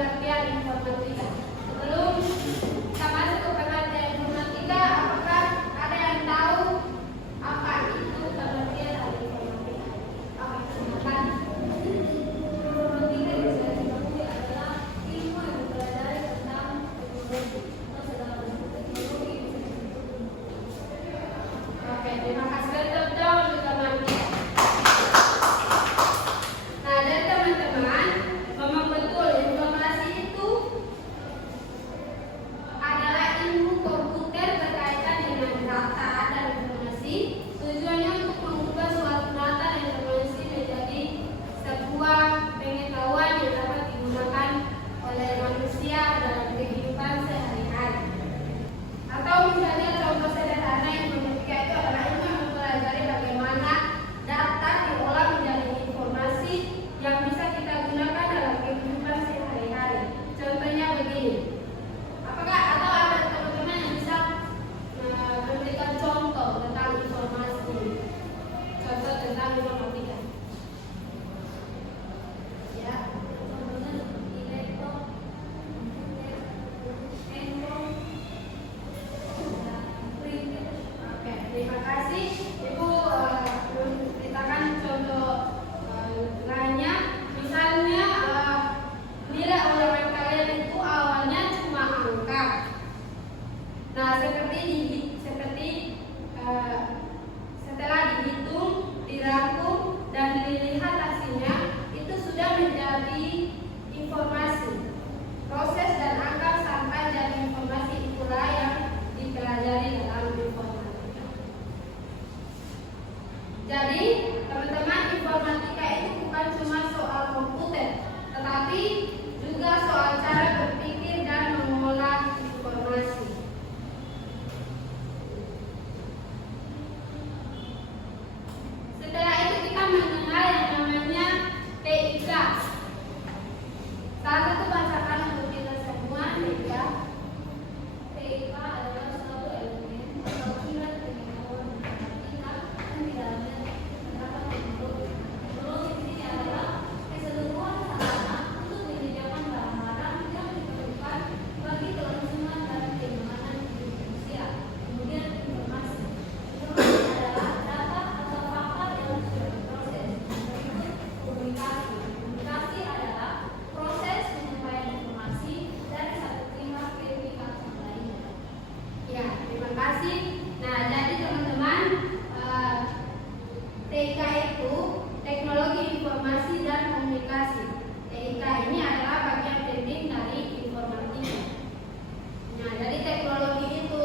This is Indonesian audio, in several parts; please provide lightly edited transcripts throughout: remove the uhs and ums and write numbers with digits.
pengertian informatika. Sebelum kita masuk ke pengertian informatika, apakah ada yang tahu apa itu pengertian dari informatika? Oke, silakan. Informatika bisa diketahui adalah ilmu yang mempelajari tentang teknologi atau segala bentuk teknologi. Oke, terima kasih. Tepuk tangan untuk teman-teman. Nah, dari teman-teman, memang betul informasi itu adalah ilmu komputer berkaitan dengan data dan informasi. Tujuannya untuk mengubah suatu data dan informasi menjadi sebuah pengetahuan yang dapat digunakan oleh manusia dalam kehidupan sehari-hari. Atau misalnya contoh sederhana informatika itu adalah ilmu yang mempelajari bagaimana data diolah menjadi informasi yang bisa kita gunakan dalam kehidupan sehari-hari. Contohnya begini. Apakah atau ada teman-teman yang bisa memberikan contoh tentang informasi ini? Contoh tentang informatika. Ya, contohnya seperti laptop, komputer, handphone, printer. Oke, terima kasih. Ibu ceritakan contoh lainnya. Misalnya nilai ulangan kalian itu awalnya cuma angka. Nah, setelah dihitung, dirangkum dan dilihat hasilnya, itu sudah menjadi informasi. Proses dan angka sampai dari informasi itulah yang dipelajari dalam informatika. Jadi, teman-teman, informatika itu bukan cuma soal komputer, tetapi juga soal cara berpikir dan mengolah informasi. Setelah itu kita mengenal yang namanya TIK. Salah satu bacakan untuk kita semua, TIK. TIK adalah suatu elemen atau pilar pengetahuan matematika yang di dalamnya terdapat teknologi. Teknologi ini adalah keseluruhan sarana untuk menyediakan barang-barang yang diperlukan bagi kelangsungan dan kenyamanan hidup manusia. Kemudian informasi. Informasi adalah data atau fakta yang sudah diproses. Berikut komunikasi. Komunikasi adalah proses penyampaian informasi dari satu pihak ke pihak yang lainnya. Ya, terima kasih. Nah, jadi teman-teman, TIK itu teknologi informasi dan komunikasi. TIK ini adalah bagian penting dari informatika. Nah, dari teknologi itu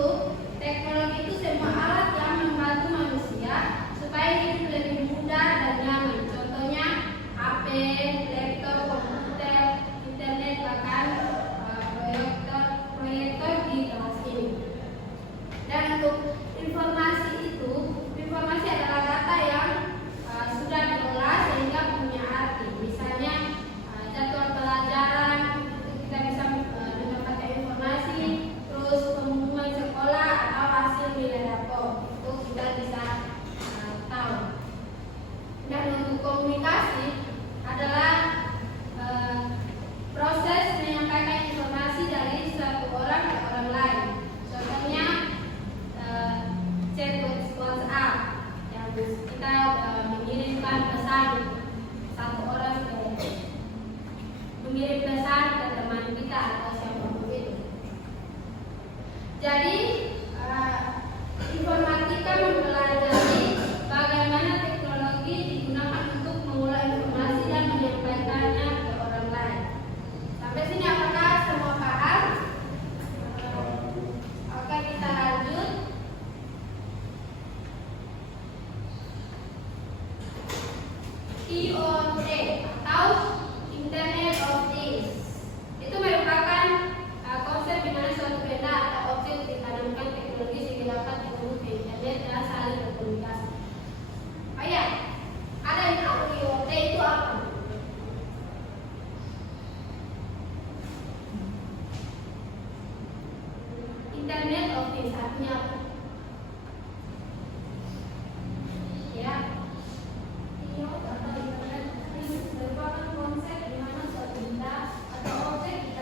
semua alat yang membantu manusia supaya hidup lebih mudah dan nyaman. Contohnya HP, laptop, komputer, internet, bahkan proyektor di kelas ini. Dan untuk informasi itu, informasi adalah data yang sudah diolah sehingga punya arti. Misalnya jadwal pelajaran, itu kita bisa mendapatkan informasi, terus pengumuman sekolah atau hasil nilai rapor, itu kita bisa tahu. Dan untuk komunikasi adalah proses menyampaikan informasi dari satu orang ke orang lain. Contohnya chat WhatsApp, yang kita mengirim pesan ke teman kita atau siapapun itu. Jadi informatika mempelajari bagaimana teknologi digunakan untuk mengolah informasi dan menyampaikannya ke orang lain. Sampai sini apakah semua paham? Oke, kita lanjut. IoT atau Internet of Things itu merupakan konsep di mana suatu benda atau objek ditanamkan teknologi sehingga dapat disebut internet dan saling berkomunikasi. Oh ya, ada yang tahu IoT itu apa? Internet of Things artinya apa? Ya, IoT atau Internet of Things merupakan konsep di mana suatu benda atau objek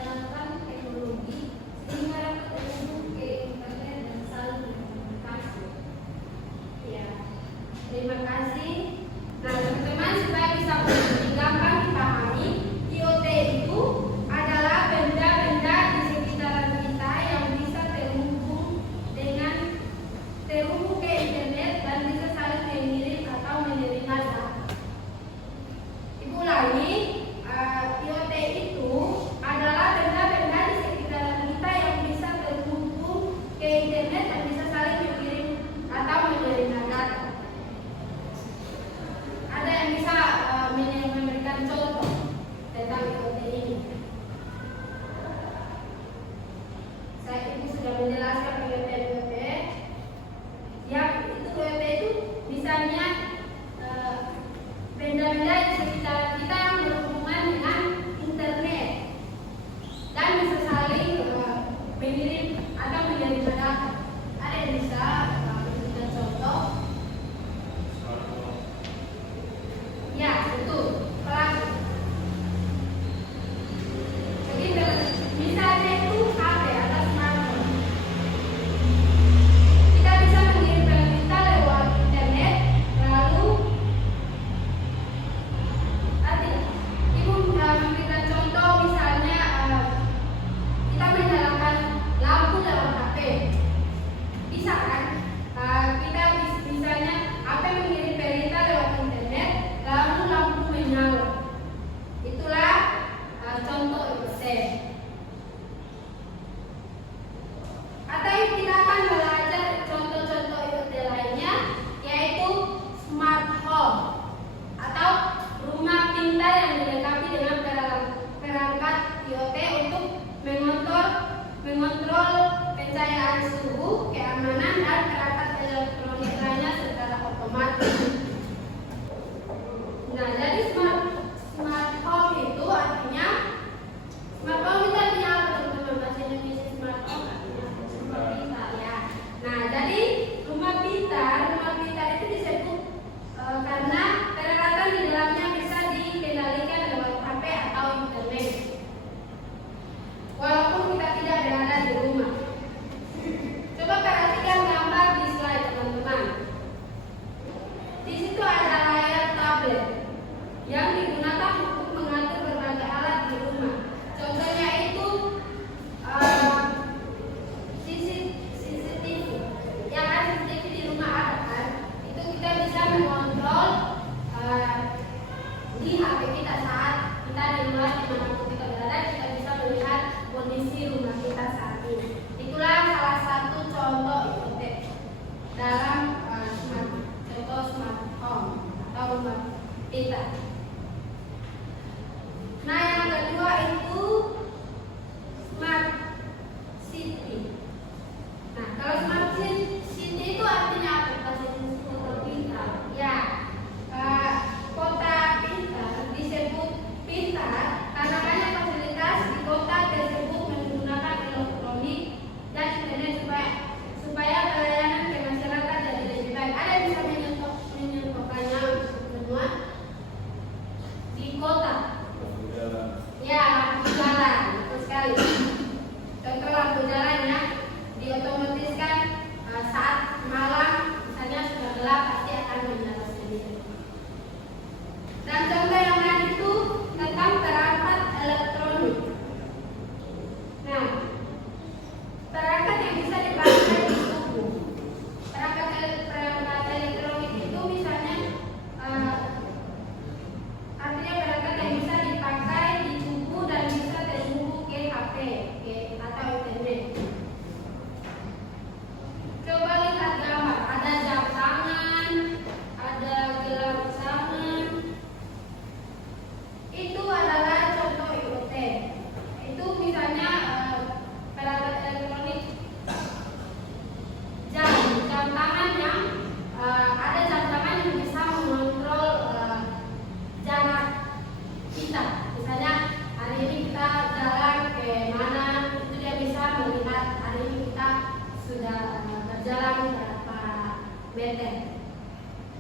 meter.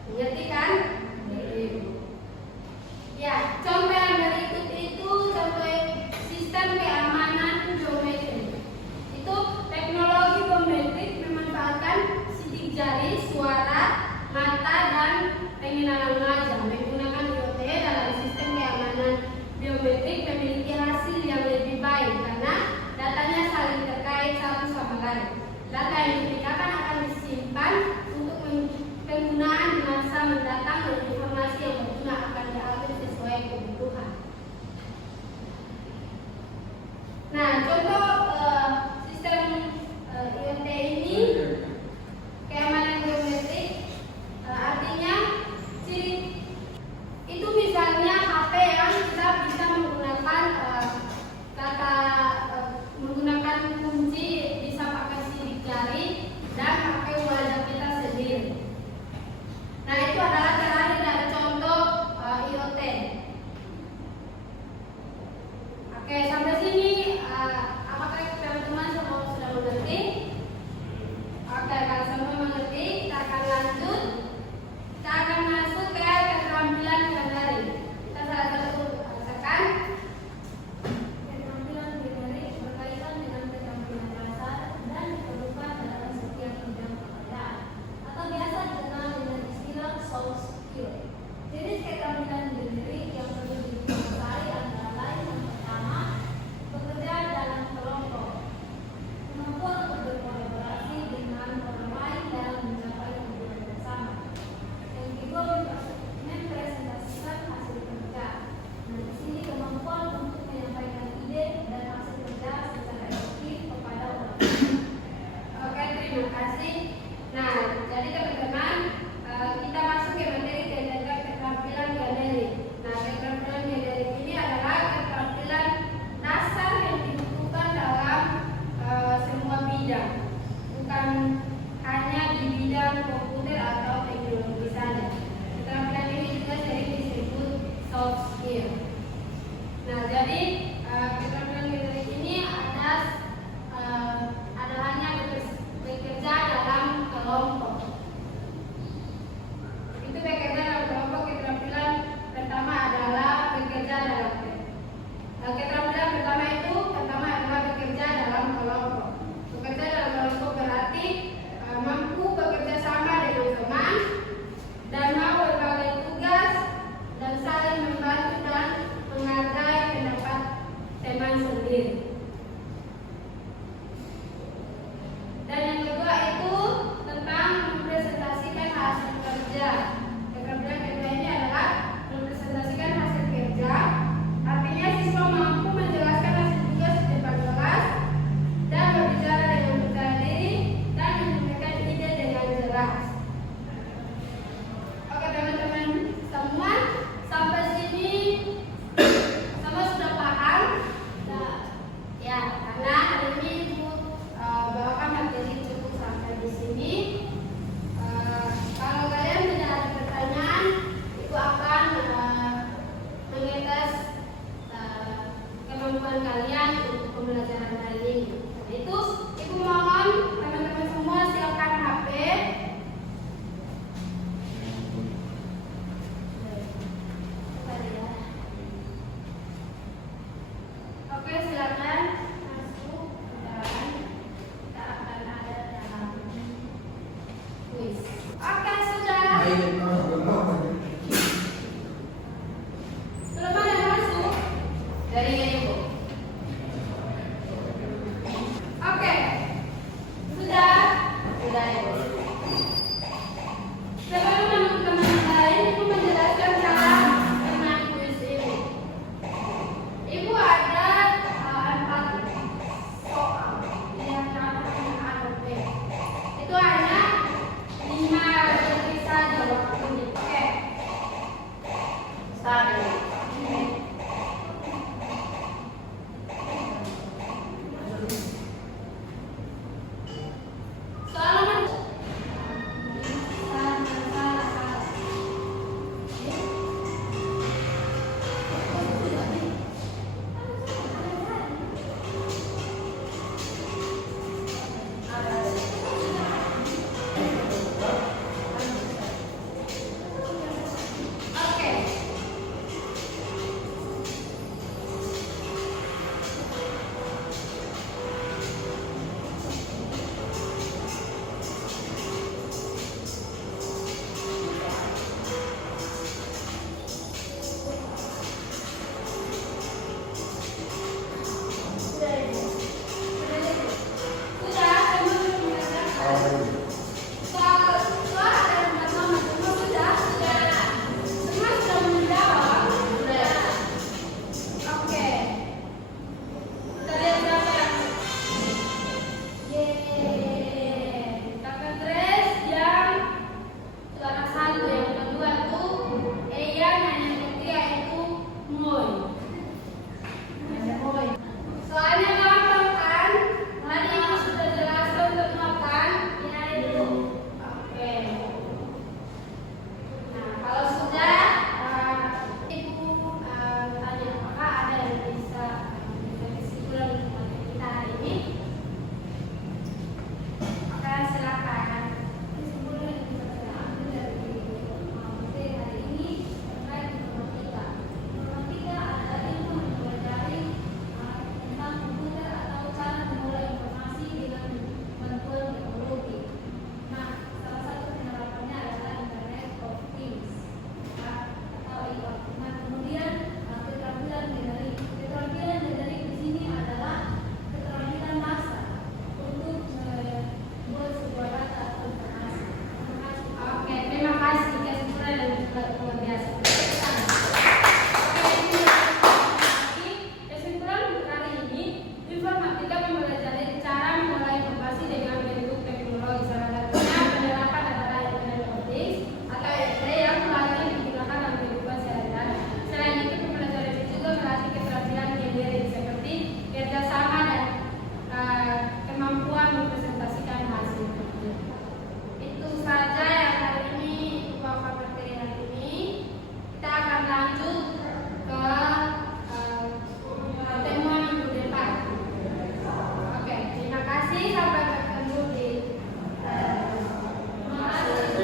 Mengerti kan? Ya, contoh yang berikut itu contoh sistem keamanan biometrik. Itu teknologi biometrik memanfaatkan sidik jari, suara, mata, dan pengenalan wajah. Menggunakan IoT dalam sistem keamanan biometrik memiliki hasil yang lebih baik karena datanya saling terkait satu sama lain. Data yang dipindahkan akan disimpan untuk penggunaan di masa mendatang dan informasi yang berguna akan diambil sesuai kebutuhan. Nah, contoh sistem IoT ini keamanan biometrik artinya itu misalnya HP yang kita bisa menggunakan menggunakan kunci, bisa pakai sidik jari dan pakai wajah kita sendiri. Nah, itu adalah cara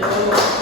Haleluya.